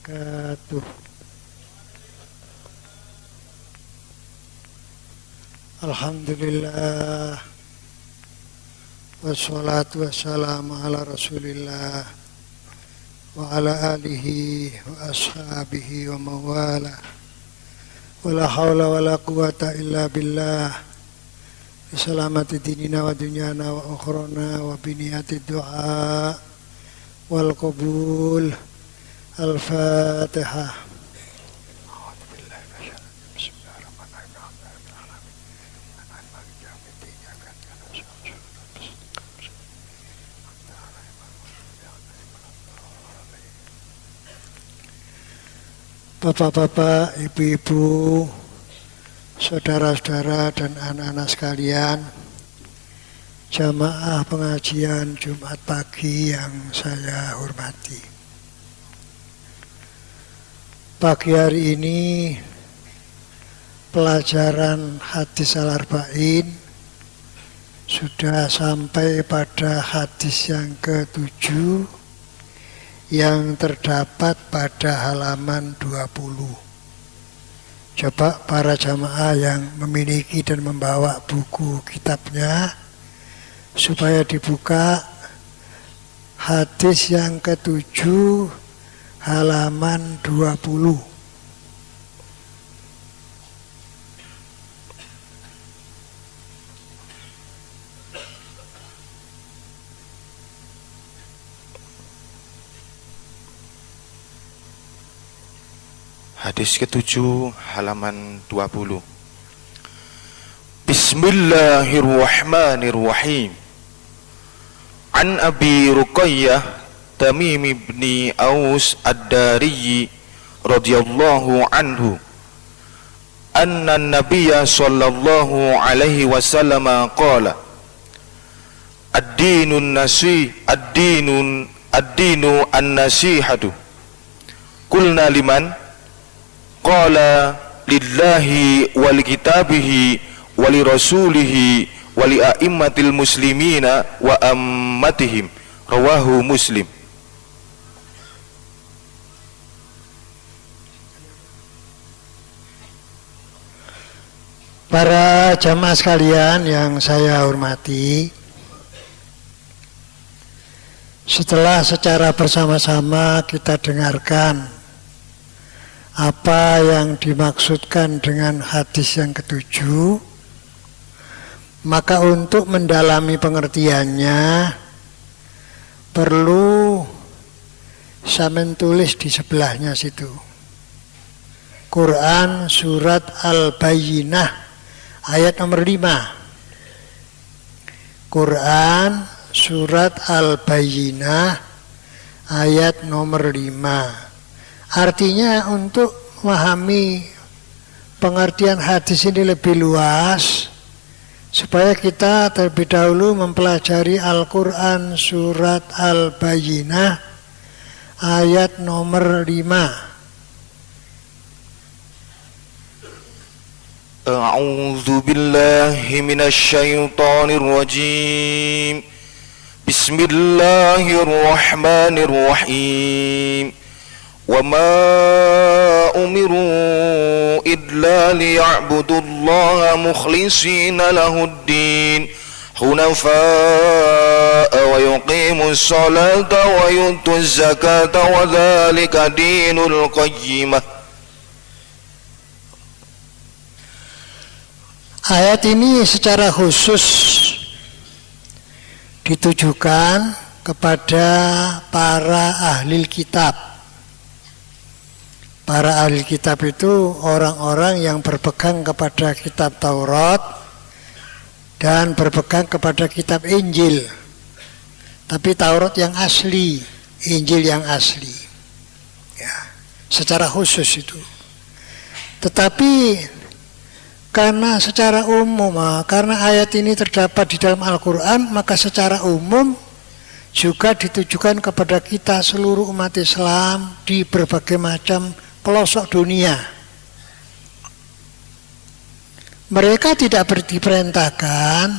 wabarakatuh. Alhamdulillah, wassalatu wassalamu ala rasulillah wa ala alihi wa ashabihi wa mawala, wala hawla wala quwata illa billah, bisalamati dinina wa dunyana wa ukhrana wa biniyati du'a wal qabul. Al-Fatihah. Bapak-bapak, ibu-ibu, saudara-saudara dan anak-anak sekalian, jamaah pengajian Jumat pagi yang saya hormati. Pagi hari ini pelajaran hadis al-arba'in sudah sampai pada hadis yang ke-7 yang terdapat pada halaman 20. Coba para jamaah yang memiliki dan membawa buku kitabnya supaya dibuka hadis yang ke-7 halaman 20. Hadis ke-7 halaman 20. Bismillahirrahmanirrahim. An Abi Ruqayyah Tamim ibn Aus ad-Dari radhiyallahu anhu anna an-nabiyya sallallahu alaihi wasallam qala ad-dinu an-nasihatu. Qulna liman? Qala lillahi wa li kitabihi wa li rasulihi wa li a'immatil muslimina wa ammatihim. Rawahu Muslim. Para jamaah sekalian yang saya hormati, setelah secara bersama-sama kita dengarkan apa yang dimaksudkan dengan hadis yang ke-7, maka untuk mendalami pengertiannya perlu saya menulis di sebelahnya situ. Quran surat Al-Bayyinah ayat nomor 5. Quran surat Al-Bayyinah ayat nomor 5. Artinya untuk memahami pengertian hadis ini lebih luas, supaya kita terlebih dahulu mempelajari Al-Quran surat Al-Bayyinah ayat nomor 5. A'udzu billahi minasy syaithanir rajim. Bismillahirrahmanirrahim. Wa ma umiru illa liya'budullaha mukhlishina lahud-din hunafa'a wa yuqimus salata wa yutuz zakata wa dzalika dinul qayyimah. Ayat ini secara khusus ditujukan kepada para ahli kitab. Para ahli kitab itu orang-orang yang berpegang kepada kitab Taurat dan berpegang kepada kitab Injil. Tapi Taurat yang asli, Injil yang asli. Ya, secara khusus itu. Tetapi karena secara umum, karena ayat ini terdapat di dalam Al-Quran, maka secara umum juga ditujukan kepada kita seluruh umat Islam di berbagai macam pelosok dunia. Mereka tidak diperintahkan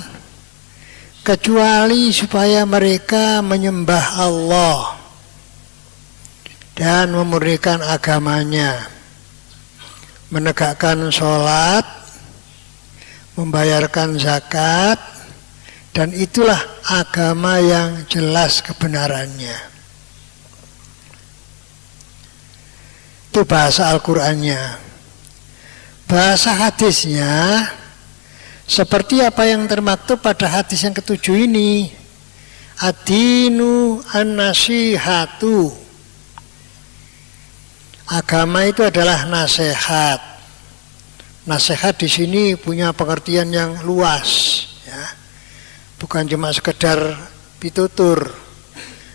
kecuali supaya mereka menyembah Allah dan memurnikan agamanya, menegakkan sholat, membayarkan zakat, dan itulah agama yang jelas kebenarannya. Itu bahasa Al-Qur'annya. Bahasa hadisnya seperti apa yang termaktub pada hadis yang ketujuh ini. Ad-dinu an-nasihatu. Agama itu adalah nasihat. Nasihat di sini punya pengertian yang luas, ya. Bukan cuma sekedar pitutur.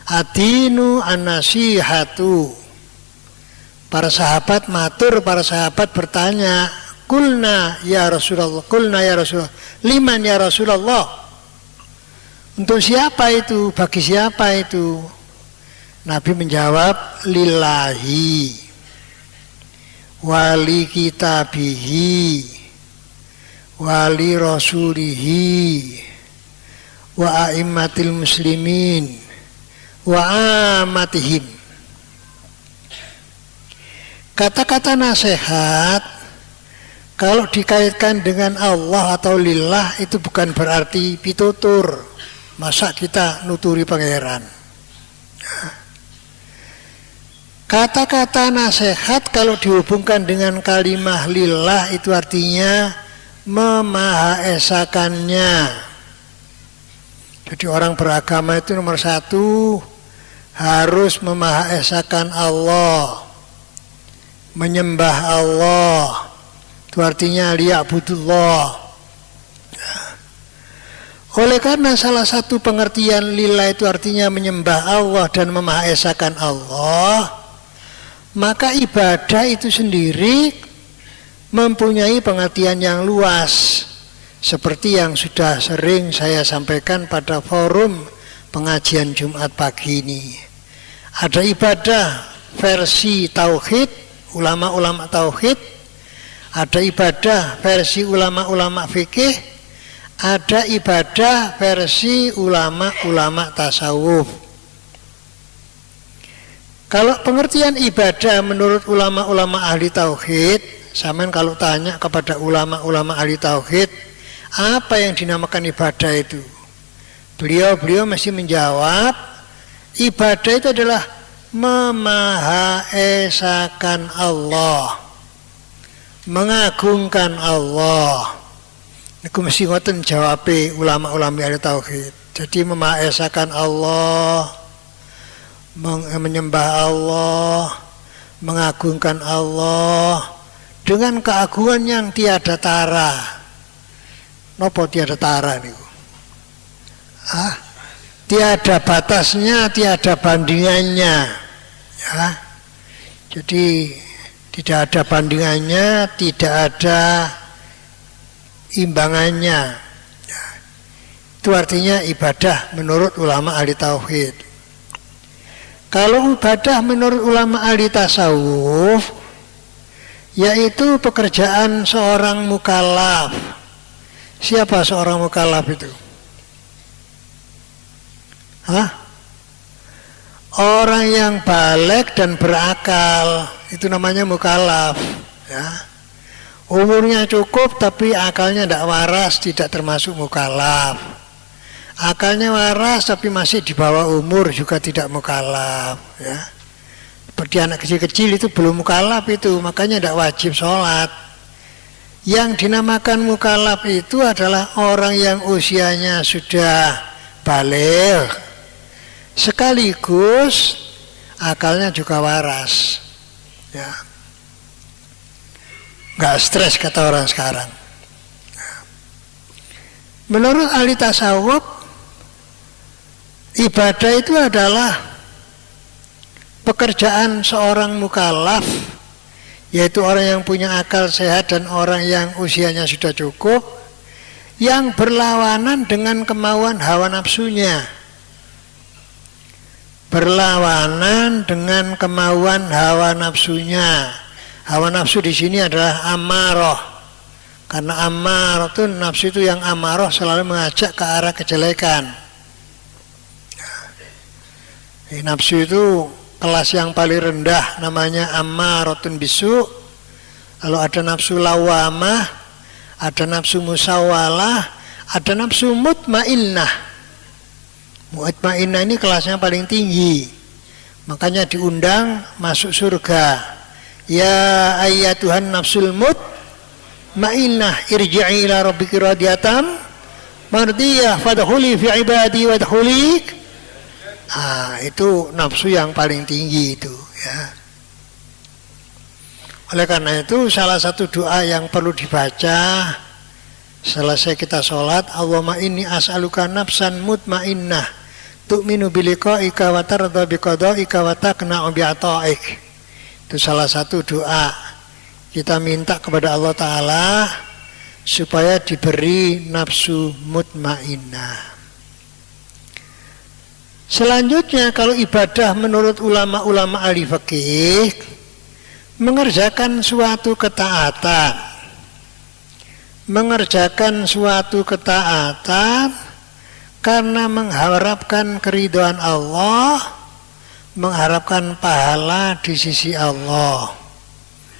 Ad-dinu an-nasihatu. Para sahabat matur, para sahabat bertanya, Qulna ya Rasulullah, qulna ya Rasulullah, liman ya Rasulullah. Untuk siapa itu? Bagi siapa itu? Nabi menjawab, lillahi wali kitabihi wali rasulihi wa a'immatil muslimin wa amatihim. Kata-kata nasihat kalau dikaitkan dengan Allah atau lillah itu bukan berarti pitutur. Masa kita nuturi pangeran? Kata-kata nasihat kalau dihubungkan dengan kalimah lillah itu artinya memahaesakannya. Jadi orang beragama itu nomor satu harus memahaesakan Allah, menyembah Allah. Itu artinya liya'budullah. Oleh karena salah satu pengertian lillah itu artinya menyembah Allah dan memahaesakan Allah, maka ibadah itu sendiri mempunyai pengertian yang luas, seperti yang sudah sering saya sampaikan pada forum pengajian Jumat pagi ini. Ada ibadah versi tauhid, ulama-ulama tauhid, ada ibadah versi ulama-ulama fikih, ada ibadah versi ulama-ulama tasawuf. Kalau pengertian ibadah menurut ulama-ulama ahli tauhid, sampean kalau tanya kepada ulama-ulama ahli tauhid, apa yang dinamakan ibadah itu? Beliau mesti menjawab, ibadah itu adalah memahaesakan Allah, mengagungkan Allah. Aku mesti ngoten jawabe ulama-ulama ahli tauhid. Jadi memahaesakan Allah, menyembah Allah, mengagungkan Allah dengan keagungan yang tiada tara. Napa tiada tara niku? Tiada batasnya, tiada bandingannya. Ya. Jadi tidak ada bandingannya, tidak ada imbangannya. Ya. Itu artinya ibadah menurut ulama ahli tauhid. Kalau ibadah menurut ulama ahli tasawuf, yaitu pekerjaan seorang mukallaf. Siapa seorang mukallaf itu? Orang yang baligh dan berakal, itu namanya mukallaf. Ya. Umurnya cukup tapi akalnya tidak waras, tidak termasuk mukallaf. Akalnya waras tapi masih di bawah umur juga tidak mukallaf, ya. Seperti anak kecil-kecil itu belum mukallaf itu, makanya tidak wajib sholat. Yang dinamakan mukallaf itu adalah orang yang usianya sudah baligh, sekaligus akalnya juga waras, ya. Nggak stres kata orang sekarang. Menurut ahli tasawuf, ibadah itu adalah pekerjaan seorang mukallaf, yaitu orang yang punya akal sehat dan orang yang usianya sudah cukup, yang berlawanan dengan kemauan hawa nafsunya. Berlawanan dengan kemauan hawa nafsunya. Hawa nafsu di sini adalah amarah. Karena amarah itu nafsu itu yang amarah selalu mengajak ke arah kejelekan. Nafsu itu kelas yang paling rendah namanya ammaratun bisu. Lalu ada nafsu lawamah, ada nafsu musawalah, ada nafsu mutmainnah. Mutmainnah ini kelasnya paling tinggi. Makanya diundang masuk surga. Ya ayyatuhan nafsul mutmainnah irji'i ila rabbiki radiyatan mardiyah fadkhuli fi ibadi wadkhuli. Itu nafsu yang paling tinggi itu, ya. Oleh karena itu salah satu doa yang perlu dibaca selesai kita sholat, Allahumma inni as'aluka nafsan mutmainnah tu'minu biliqa'ika wa tardha biqada'ika wa taqna'u bi'ata'ik. Itu salah satu doa. Kita minta kepada Allah Ta'ala supaya diberi nafsu mutmainnah. Selanjutnya kalau ibadah menurut ulama-ulama ahli fikih, mengerjakan suatu ketaatan. Mengerjakan suatu ketaatan karena mengharapkan keridhaan Allah, mengharapkan pahala di sisi Allah.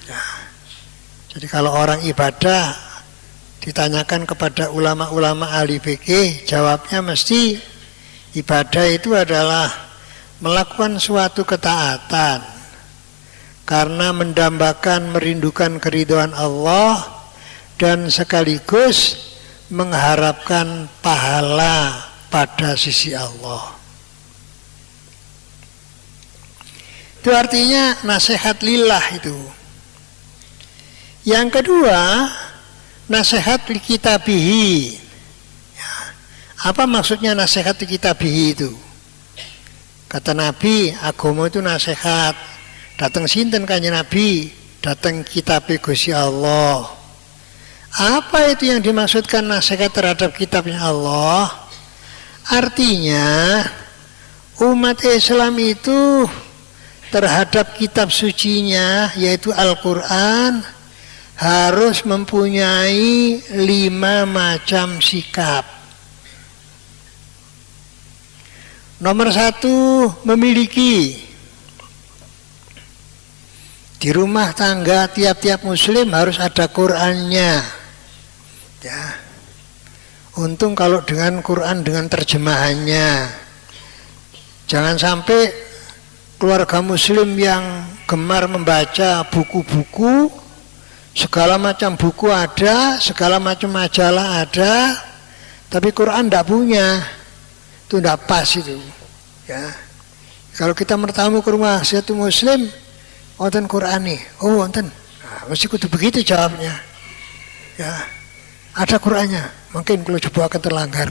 Nah, jadi kalau orang ibadah ditanyakan kepada ulama-ulama ahli fikih, jawabnya mesti ibadah itu adalah melakukan suatu ketaatan karena mendambakan, merindukan keridhaan Allah dan sekaligus mengharapkan pahala pada sisi Allah. Itu artinya nasihat lillah itu. Yang kedua, nasihat li kitabihi. Ya. Apa maksudnya nasihat li kitabihi itu? Kata Nabi, agama itu nasihat. Datang sinten kanjeng Nabi, datang kitab Gusti Allah. Apa itu yang dimaksudkan nasihat terhadap kitabnya Allah? Artinya umat Islam itu terhadap kitab sucinya yaitu Al-Quran harus mempunyai 5 macam sikap. Nomor 1, memiliki. Di rumah tangga tiap-tiap muslim harus ada Qur'annya. Ya. Untung kalau dengan Quran dengan terjemahannya. Jangan sampai keluarga muslim yang gemar membaca buku-buku, segala macam buku ada, segala macam majalah ada, tapi Quran tidak punya. Itu tidak pas itu. Ya. Kalau kita bertamu ke rumah satu muslim, wonten Quran nih, oh wonten, mesti kudu begitu jawabnya. Ya, ada Qurannya, mungkin kalau coba akan terlanggar.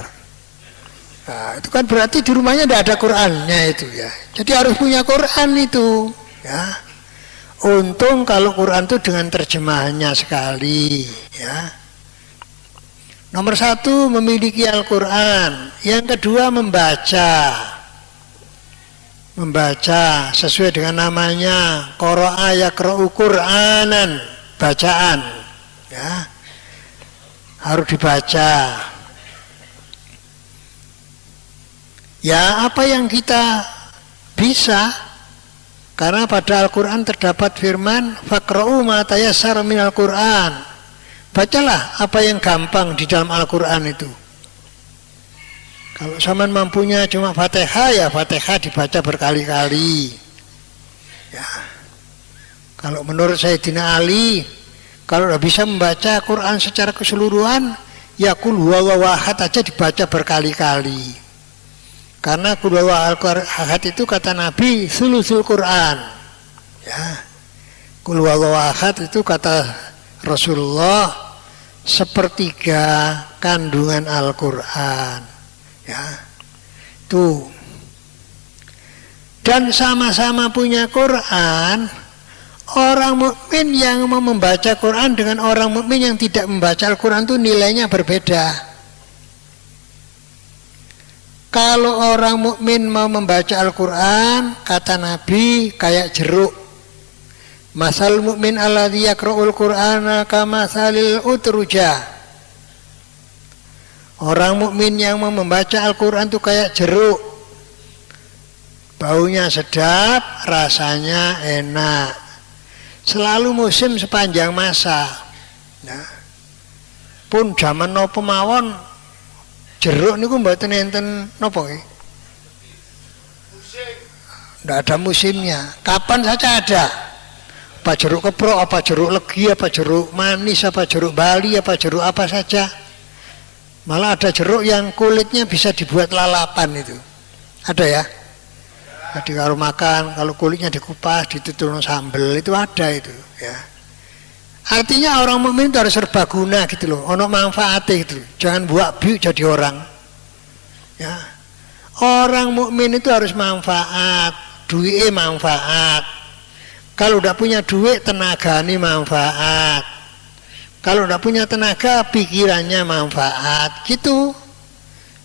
Nah, itu kan berarti di rumahnya tidak ada Qurannya itu ya. Jadi harus punya Quran itu. Ya, untung kalau Quran itu dengan terjemahannya sekali. Ya. Nomor 1 memiliki Al-Quran, yang kedua membaca sesuai dengan namanya qara'a yaqra'u Qur'anan, bacaan ya harus dibaca. Ya apa yang kita bisa, karena pada Al-Quran terdapat firman faqra'u ma tayassara minal Qur'an, bacalah apa yang gampang di dalam Al-Quran itu. Kalau zaman mampunya cuma Fatihah, ya Fatihah dibaca berkali-kali. Ya. Kalau menurut Sayyidina Ali, kalau tidak bisa membaca Quran secara keseluruhan, ya Qul huwallahu ahad aja dibaca berkali-kali. Karena Qul huwallahu ahad itu kata Nabi sulusul Quran. Ya. Qul huwallahu ahad itu kata Rasulullah sepertiga kandungan Al-Quran. Ya, tuh. Dan sama-sama punya Quran. Orang mukmin yang mau membaca Quran dengan orang mukmin yang tidak membaca Al-Quran itu nilainya berbeda. Kalau orang mukmin mau membaca Al-Quran, kata Nabi kayak jeruk. Masal mukmin alladzi yaqra'ul Qur'ana kamatsalil utruja. Orang mukmin yang mau membaca Al-Quran itu kayak jeruk. baunya sedap, rasanya enak. Selalu musim sepanjang masa. Nah, pun zaman nopo mawon jeruk niku mboten enten napa nggih? Ndak ada musimnya. Kapan saja ada. Apa jeruk keprok, apa jeruk legi, apa jeruk manis, apa jeruk Bali, apa jeruk apa saja. Malah ada jeruk yang kulitnya bisa dibuat lalapan itu. Ada ya? Jadi kalau makan, kalau kulitnya dikupas, ditutur sambel itu ada itu ya. Artinya orang mukmin itu harus serbaguna gitu loh, ono manfaatnya gitu. Jangan buat biuk jadi orang. Ya. Orang mukmin itu harus manfaat, duitnya manfaat. Kalau udah punya duit, tenaga ini manfaat. Kalau udah punya tenaga, pikirannya manfaat. Gitu.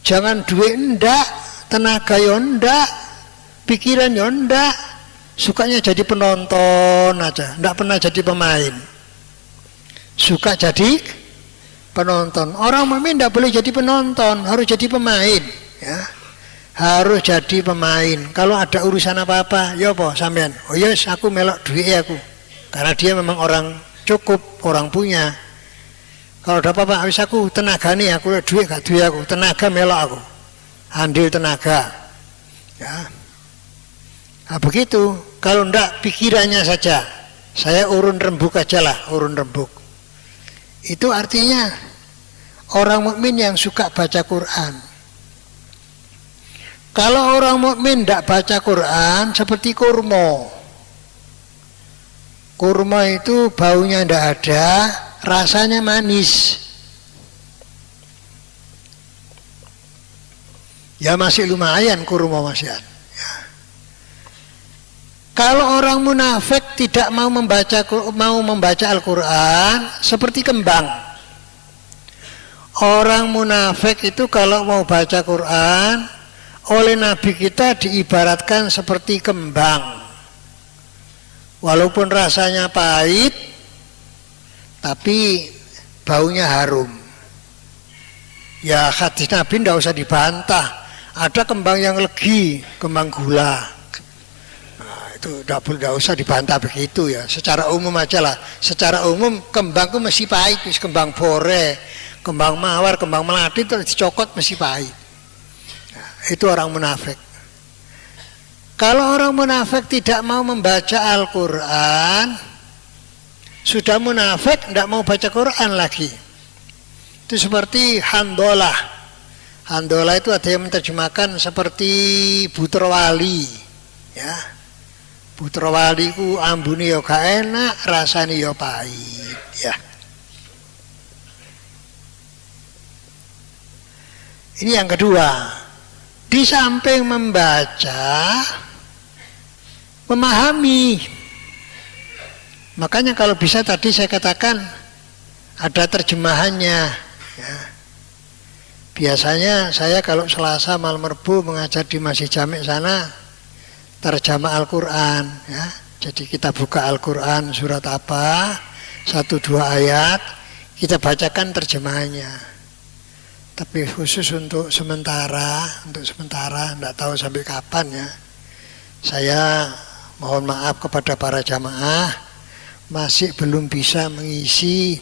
Jangan duit ndak, tenaga ya ndak, pikiran ya ndak. Sukanya jadi penonton aja, ndak pernah jadi pemain. Suka jadi penonton. Orang mukmin tidak boleh jadi penonton, harus jadi pemain. Ya. Harus jadi pemain. Kalau ada urusan apa-apa, ya apa sampean? Oh yes, aku melok duit aku. Karena dia memang orang cukup, orang punya. Kalau ada apa-apa, habis aku tenaga nih, aku duit gak duit aku, tenaga melok aku. Andil tenaga. Ya. Nah, begitu. Kalau ndak pikirannya saja. Saya urun rembuk aja lah, urun rembuk. Itu artinya orang mukmin yang suka baca Quran. Kalau orang mukmin tidak baca Quran seperti kurma. Kurma itu baunya tidak ada, rasanya manis. Ya masih lumayan kurma masih ada. Ya. Kalau orang munafik tidak mau membaca Al-Quran seperti kembang. Orang munafik itu kalau mau baca Quran oleh Nabi kita diibaratkan seperti kembang. Walaupun rasanya pahit, tapi baunya harum. Ya hadis Nabi tidak usah dibantah. Ada kembang yang legi, kembang gula. Itu tidak usah dibantah begitu ya. Secara umum aja lah. Secara umum kembang itu mesti pahit. Kembang bore, kembang mawar, kembang melati itu dicokot mesti pahit. Nah, itu orang munafik. Kalau orang munafik tidak mau membaca Al-Quran, sudah munafik tidak mau baca Quran lagi. Itu seperti Handolah. Handolah itu ada yang menerjemahkan seperti Buter Wali. Ya. Putra wali ku ambune ya gak enak, rasane ya pahit, ya. Ini yang kedua. Di samping membaca, memahami. Makanya kalau bisa tadi saya katakan ada terjemahannya, ya. Biasanya saya kalau Selasa malam Rebu mengajar di Masjid Jami' sana terjemah Al-Quran ya. Jadi kita buka Al-Quran surat apa 1-2 ayat kita bacakan terjemahannya. Tapi khusus untuk sementara tidak tahu sampai kapan ya, saya mohon maaf kepada para jamaah masih belum bisa mengisi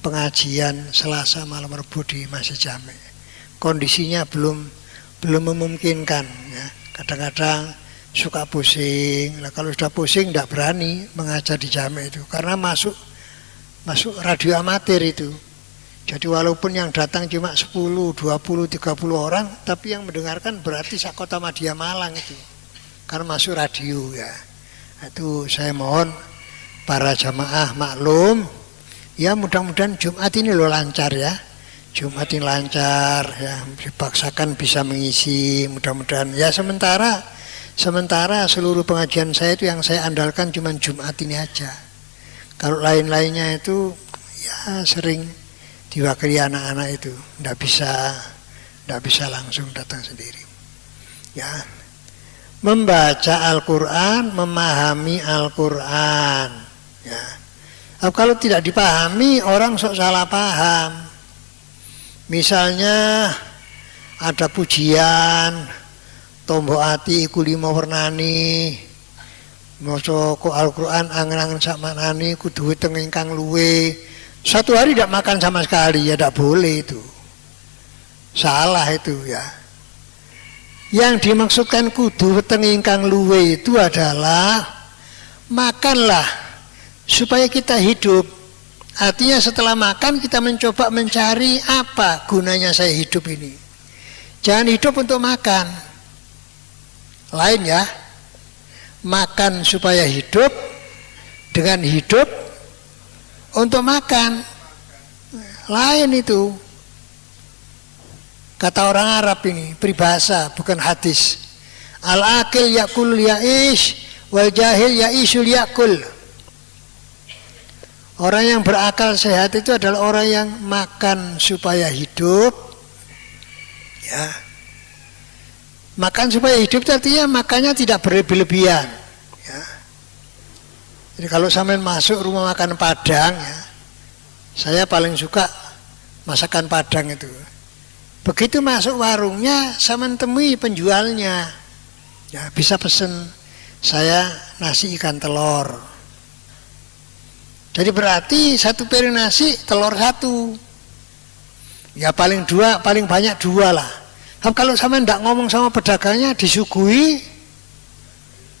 pengajian Selasa malam Rebu di Masjid Jami'. Kondisinya belum memungkinkan ya. Kadang-kadang suka pusing. Nah, kalau sudah pusing tidak berani mengajar di Jami' itu karena masuk radio amatir itu. Jadi walaupun yang datang cuma 10, 20, 30 orang, tapi yang mendengarkan berarti sak kota Madya Malang itu. Karena masuk radio ya. Itu saya mohon para jamaah maklum. Ya mudah-mudahan Jumat ini lo lancar ya. Jumat ini lancar ya, dipaksakan bisa mengisi mudah-mudahan. Ya Sementara seluruh pengajian saya itu yang saya andalkan cuma Jumat ini aja. Kalau lain-lainnya itu ya sering diwakili anak-anak itu, tidak bisa langsung datang sendiri. Ya, membaca Al-Quran, memahami Al-Quran. Ya, kalau tidak dipahami orang sok salah paham. Misalnya ada pujian. tombo ati iku 5 wernani. Maca Al-Qur'an angen-angen sak manane kudu weteng ingkang luwe. Satu hari tidak makan sama sekali ya tidak boleh itu. Salah itu ya. Yang dimaksudkan kudu weteng ingkang luwe itu adalah makanlah supaya kita hidup. Artinya setelah makan kita mencoba mencari apa gunanya saya hidup ini. Jangan hidup untuk makan. Lain ya. Makan supaya hidup dengan hidup untuk makan. Lain itu. Kata orang Arab ini, peribahasa bukan hadis. Al-akil yakul ya'ish wal jahil ya'ishul yakul. Orang yang berakal sehat itu adalah orang yang makan supaya hidup. Ya. Makan supaya hidup itu artinya makannya tidak berlebihan. Ya. Jadi kalau sampean masuk rumah makan Padang, ya, saya paling suka masakan Padang itu. Begitu masuk warungnya, sampean temui penjualnya, ya, bisa pesen saya nasi ikan telur. Jadi berarti satu piring nasi telur 1. Ya paling 2, paling banyak 2 lah. Kalau sama ndak ngomong sama pedagangnya disuguhi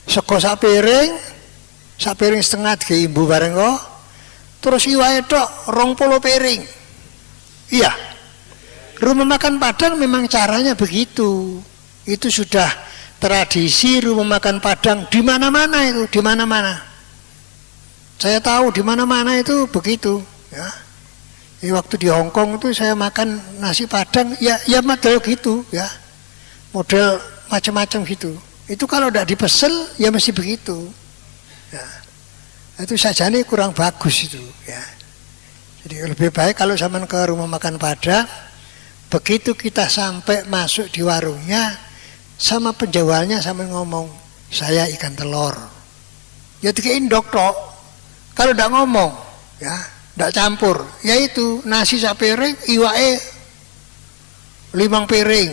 sego sak piring setengah diimbu bareng kok. Terus iwake tok 20 piring. Iya. Rumah makan Padang memang caranya begitu. Itu sudah tradisi rumah makan Padang di mana-mana itu, di mana-mana. Saya tahu di mana-mana itu begitu, ya. Waktu di Hong Kong itu saya makan nasi Padang, ya model gitu, ya, model macam-macam gitu. Itu kalau tidak dipesel, ya mesti begitu. Ya. Itu sajane kurang bagus itu, ya. Jadi lebih baik kalau zaman ke rumah makan Padang, begitu kita sampai masuk di warungnya, sama penjualnya sama ngomong, saya ikan telur. Ya dikein dokter. Kalau tidak ngomong, ya. Tidak campur, yaitu nasi sak piring, iwake 5 piring,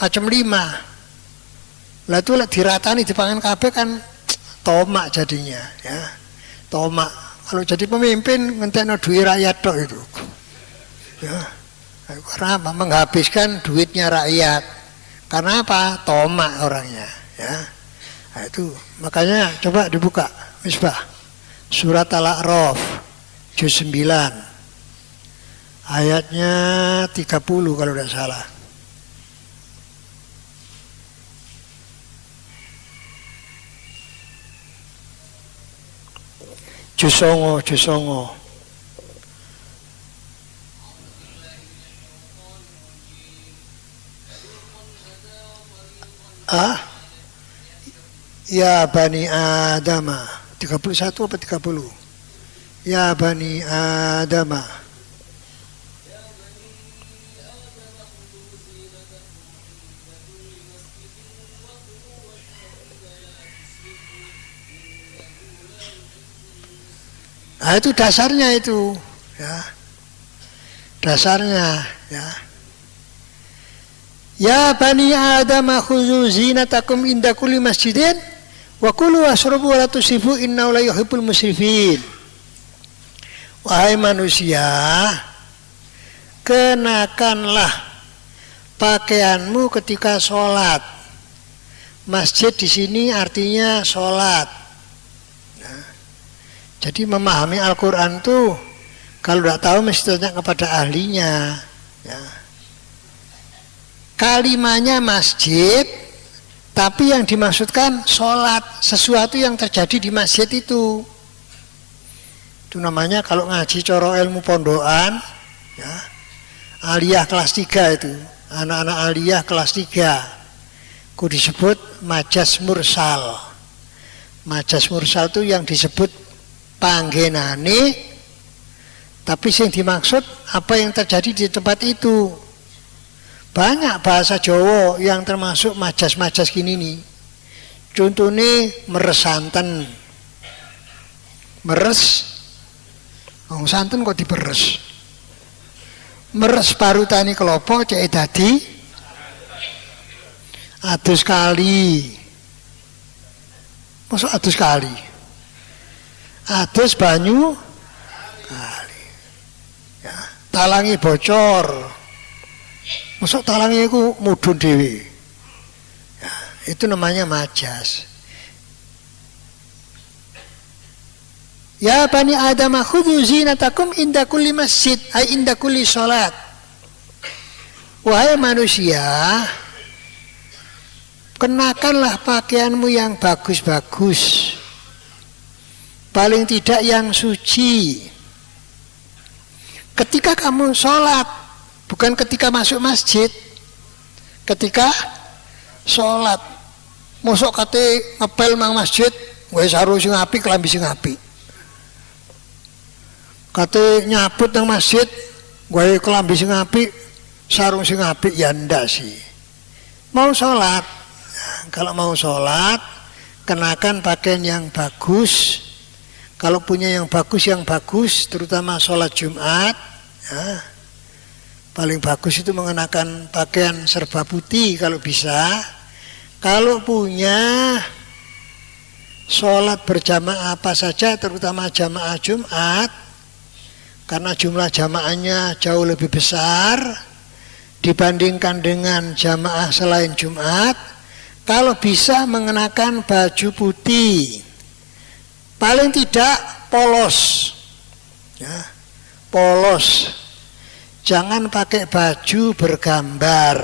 macam 5. Lah itu diratani dipangan kabeh kan tomak jadinya, ya. Tomak. Kalau jadi pemimpin ngentekno duit rakyat tok itu. Ya. Karena apa? Menghabiskan duitnya rakyat. Karena apa? Tomak orangnya, ya. Nah, itu makanya coba dibuka Misbah surat Al-A'raf juz 9 ayatnya 30 kalau tidak salah. Juz 9. Ya Bani Adama 31 apa 30? Ya Bani Adama nah itu dasarnya itu, ya. Dasarnya, ya. Ya Bani Adam khudzu zinatakum inda kulli masjidin wa kulu washrabu wa la tusrifu innahu la yuhibbul musrifin. Wahai manusia, kenakanlah pakaianmu ketika sholat. Masjid di sini artinya sholat. Nah, jadi memahami Al-Quran tuh kalau tidak tahu mesti tanya kepada ahlinya. Ya. Kalimahnya masjid, tapi yang dimaksudkan sholat, sesuatu yang terjadi di masjid itu. Itu namanya kalau ngaji coro ilmu pondokan, ya, aliyah kelas 3 itu, anak-anak aliyah kelas 3, ku disebut majas mursal. Majas mursal itu yang disebut panggenane, tapi yang dimaksud apa yang terjadi di tempat itu. Banyak bahasa Jawa yang termasuk majas-majas gini nih. Contohnya meres santen. Meres, oh, santen kok diperes. Meres parutani kelopo cek dadi. adus kali. Masuk adus kali. Adus banyu kali. Ya, talangi bocor. Masuk talangi itu mudhun dhewe. Ya, itu namanya majas. Ya bani Adam khudhu zinatakum inda kulli masjid ay inda kulli salat. Wahai manusia, kenakanlah pakaianmu yang bagus-bagus. Paling tidak yang suci. Ketika kamu sholat, bukan ketika masuk masjid. Ketika sholat. Mosok kate ngepel mang masjid, wis sarung sing apik, klambi sing apik. Kate nyabut nang masjid, gawe klambi sing apik, sarung sing apik, ya ndak sih. Mau sholat, kalau mau sholat, kenakan pakaian yang bagus. Kalau punya yang bagus, terutama sholat Jumat, ya, paling bagus itu mengenakan pakaian serba putih kalau bisa. Kalau punya sholat berjamaah apa saja, terutama jamaah Jumat, karena jumlah jamaahnya jauh lebih besar dibandingkan dengan jamaah selain Jumat, kalau bisa mengenakan baju putih, paling tidak polos, ya, polos. Jangan pakai baju bergambar,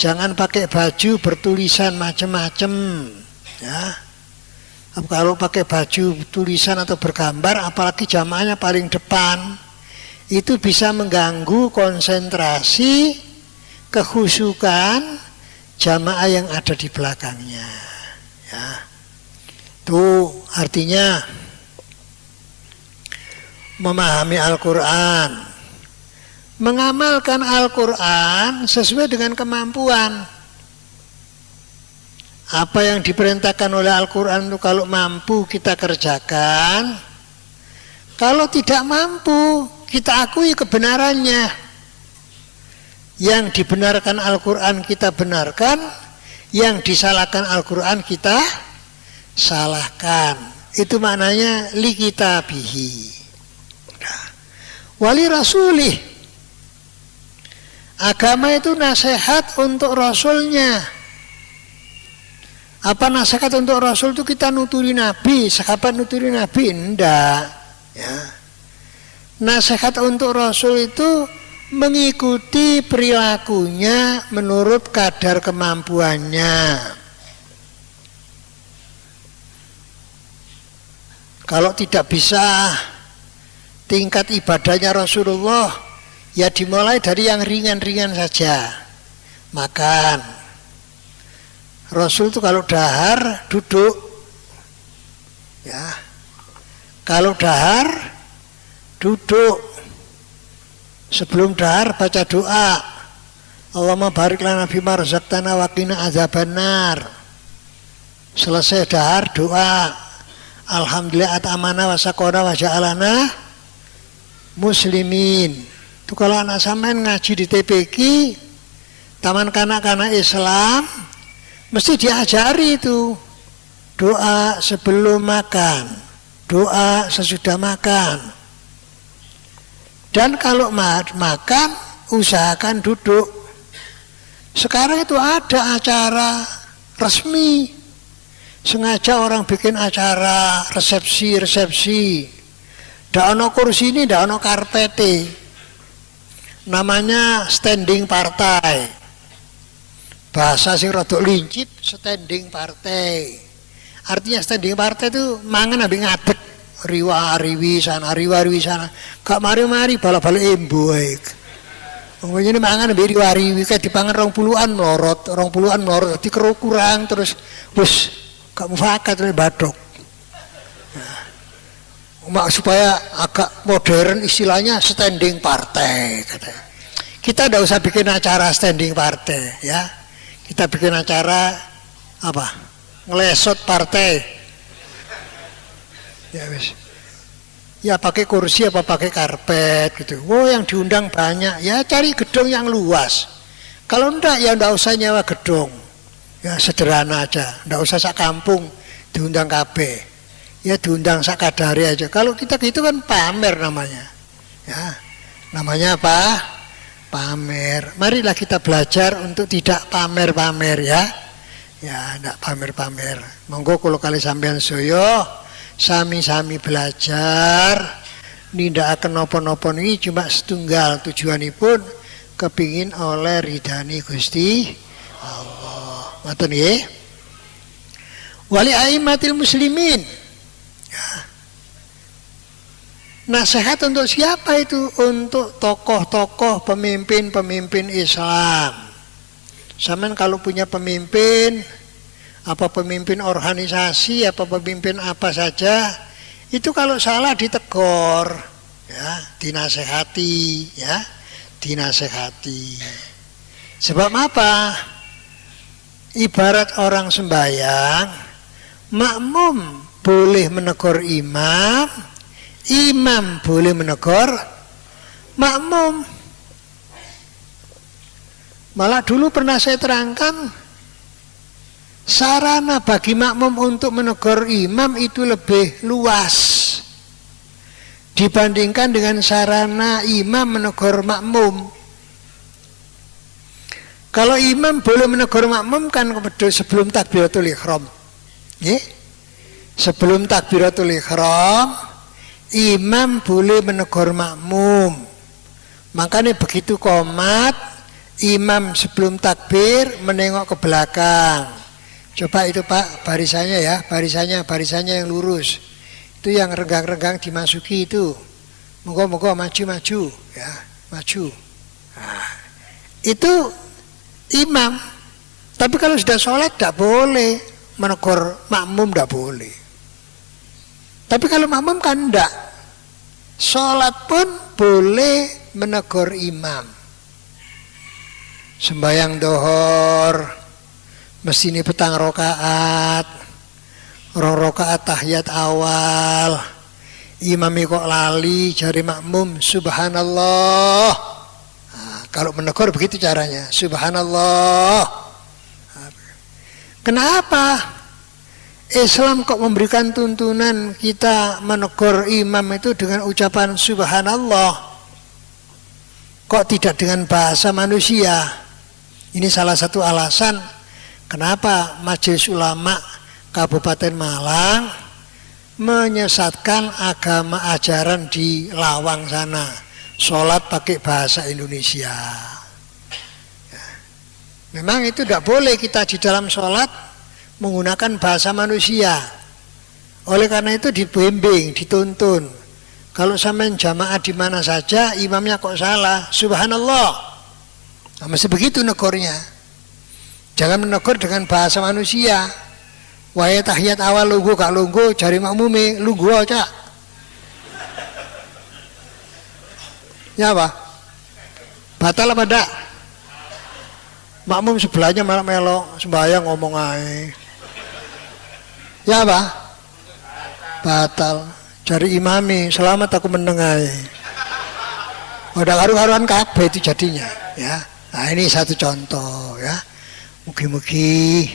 jangan pakai baju bertulisan macam-macam, ya. Kalau pakai baju tulisan atau bergambar, apalagi jamaahnya paling depan, itu bisa mengganggu konsentrasi, kekhusyukan jamaah yang ada di belakangnya. Ya. Itu artinya memahami Al-Quran, mengamalkan Al-Quran sesuai dengan kemampuan. Apa yang diperintahkan oleh Al-Quran itu kalau mampu kita kerjakan, kalau tidak mampu kita akui kebenarannya. Yang dibenarkan Al-Quran kita benarkan, yang disalahkan Al-Quran kita salahkan. Itu maknanya li kitabihi. Wali rasulih. Agama itu nasihat untuk rasulnya. Apa nasihat untuk Rasul itu kita nuturi Nabi, sahabat nuturi Nabi? Enggak. Ya. Nasihat untuk Rasul itu mengikuti perilakunya menurut kadar kemampuannya. Kalau tidak bisa tingkat ibadahnya Rasulullah, ya dimulai dari yang ringan-ringan saja. Makan. Rasul itu kalau dahar duduk, ya. Kalau dahar duduk. Sebelum dahar baca doa. Allahumma barik lana fima razaqtana wa qina adzabannar. Selesai dahar doa. Alhamdulillah at'amana wa saqona wa ja'alana muslimin. Itu kalau anak sampean ngaji di TPQ, Taman Kanak-kanak Islam, mesti diajari itu doa sebelum makan, doa sesudah makan. Dan kalau makan usahakan duduk. Sekarang itu ada acara resmi, sengaja orang bikin acara resepsi. Ndak ono kursi ini, ndak ono karpete. Namanya standing partai. Bahasa sing rada lincip, standing partai. Artinya standing partai itu mangan ambek ngadeg, riwa-riwi sana, riwa-riwi sana. Gak mari-mari bala-bala embo ae. Wong ngene mangan ambek riwa-riwi kae dipangan 20-an melorot, 20-an melorot dadi kurang terus wis gak mufakat badok. Nah, supaya agak modern istilahnya standing partai katanya. Kita tidak usah bikin acara standing partai, ya. Kita bikin acara apa? Ngelesot partai. Ya wis. Ya pakai kursi apa pakai karpet gitu. Oh yang diundang banyak. Ya cari gedung yang luas. Kalau enggak ya enggak usah nyewa gedung. Ya sederhana aja, enggak usah sak kampung diundang KB. Ya diundang sak kadare aja. Kalau kita gitu kan pamer namanya. Ya. Namanya apa? Pamer. Marilah kita belajar untuk tidak pamer-pamer ya. Ya, enggak pamer-pamer. Monggo kula kali sampean soyo sami-sami belajar. Nindakaken napa-napa niki cuma setunggal tujuanipun kepingin oleh ridhani Gusti Allah. Ngoten nggih. Wali aimatil muslimin. Ya. Nasihat untuk siapa itu? Untuk tokoh-tokoh pemimpin-pemimpin Islam. Sampean kalau punya pemimpin, apa pemimpin organisasi, apa pemimpin apa saja, itu kalau salah ditegur, ya, dinasehati, ya, dinasehati. Sebab apa? Ibarat orang sembahyang, makmum boleh menegur imam, imam boleh menegur makmum. Malah dulu pernah saya terangkan, sarana bagi makmum untuk menegur imam itu lebih luas dibandingkan dengan sarana imam menegur makmum. Kalau imam boleh menegur makmum kan sebelum takbiratul ihram. Sebelum takbiratul ihram, imam boleh menegur makmum. Makanya begitu qomat, imam sebelum takbir menengok ke belakang. Coba itu Pak, barisannya ya, barisannya yang lurus. Itu yang renggang-renggang dimasuki itu. Moga-moga maju-maju, ya, maju. Nah, itu imam. Tapi kalau sudah sholat tidak boleh menegur makmum, tidak boleh. Tapi kalau makmum kan tidak. Sholat pun boleh menegur imam. Sembayang dohor mesti ini petang rokaat, rokaat tahiyat awal, imami kok lali jari makmum subhanallah. Nah, kalau menegur begitu caranya, subhanallah. Kenapa Islam kok memberikan tuntunan kita menegur imam itu dengan ucapan subhanallah, kok tidak dengan bahasa manusia? Ini salah satu alasan kenapa Majelis Ulama Kabupaten Malang menyesatkan agama ajaran di Lawang sana, sholat pakai bahasa Indonesia. Memang itu tidak boleh kita di dalam sholat menggunakan bahasa manusia. Oleh karena itu dibimbing, dituntun. Kalau sampean jamaah di mana saja, imamnya kok salah, subhanallah. Nah, mesti begitu negornya. Jangan menegur dengan bahasa manusia. Wahai tahiyat awal lungguh gak lungguh, jari makmumi lungguh aja. Ya apa? Batal apa enggak? Makmum sebelahnya malah melok, sembahyang ngomong aja. Ya apa? Batal. Jari imami, selamat aku mendengai. Udah karu-karuan kabeh itu jadinya, ya. Nah, ini satu contoh, ya. Mugi-mugi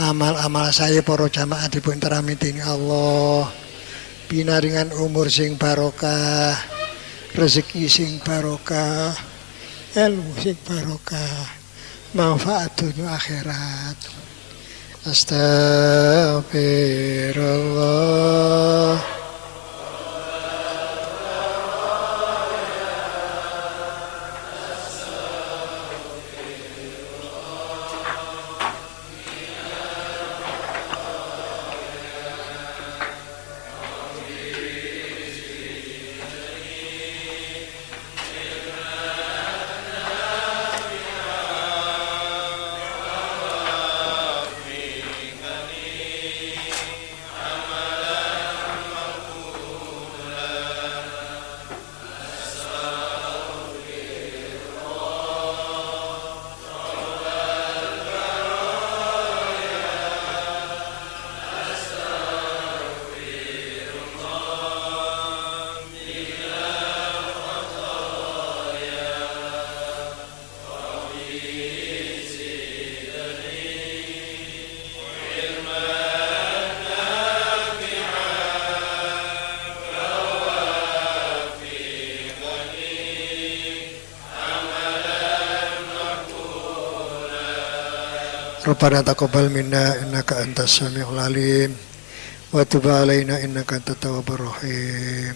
amal-amal saya para jamaah dipun rahmati Allah, pinaringan umur sing barokah, rezeki sing barokah, ilmu sing barokah, manfaat dunia akhirat. Astagfirullah. Rabbana taqabbal minna innaka antas samiul alim wa tub alaina innaka antat tawwabur rahim.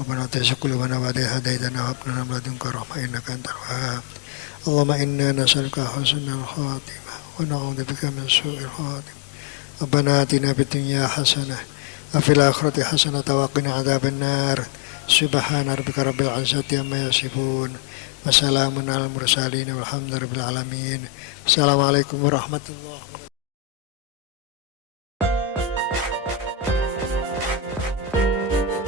Rabbana atina qulubana ba'da idh hadaytana wa hab lana min ladunka rahmah innaka antal wahhab. Allahumma inna nas'aluka husnal khatimah wa na'udzubika min su'il khatimah. Rabbana atina fid dunya hasanah wa fil akhirati hasanah wa qina adzaban nar. Subhana rabbika rabbil izzati amma yasifun. Wassalamun alal mursalin walhamdulillahi rabbil alamin. Assalamualaikum warahmatullahi wabarakatuh.